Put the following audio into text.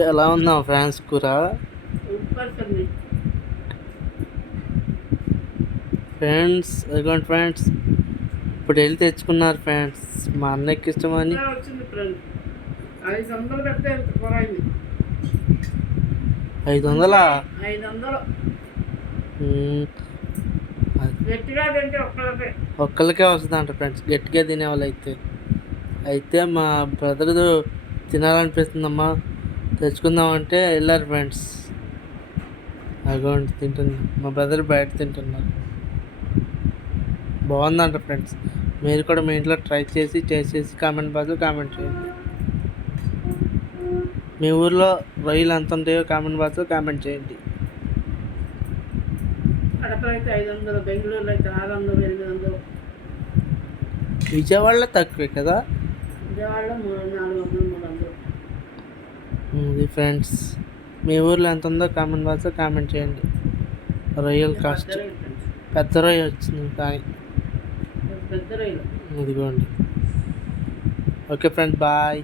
ఎలా ఉందా ఫ్రాన్స్ కూర? ఫ్రెండ్స్ అదిగోండి ఫ్రెండ్స్, ఇప్పుడు వెళ్ళి తెచ్చుకున్నారు ఫ్రెండ్స్, మా అన్నయ్యకి ఇష్టమని. 500? ఒక్కరికే వస్తుందంట ఫ్రెండ్స్, గట్టిగా తినేవాళ్ళు అయితే మా బ్రదర్ తినాలనిపిస్తుందమ్మా, తెచ్చుకుందామంటే వెళ్ళారు ఫ్రెండ్స్. అదిగోండి తింటున్నారు, మా బ్రదర్ బయట తింటున్నారు. బాగుందంట ఫ్రెండ్స్, మీరు కూడా మీ ఇంట్లో ట్రై చేసేసి కామెంట్ బాక్స్లో కామెంట్ చేయండి. మీ ఊర్లో రొయ్యలు ఎంత ఉంటాయో కామెంట్ బాక్స్లో కామెంట్ చేయండి. విజయవాడలో తక్కువే కదా? ఇది ఫ్రెండ్స్, మీ ఊర్లో ఎంత ఉందో కామెంట్ బాక్స్లో కామెంట్ చేయండి. రొయ్యల కాస్ట్ పెద్ద రొయ్య వచ్చింది కానీ ఇదిగోండి. Okay friends, bye.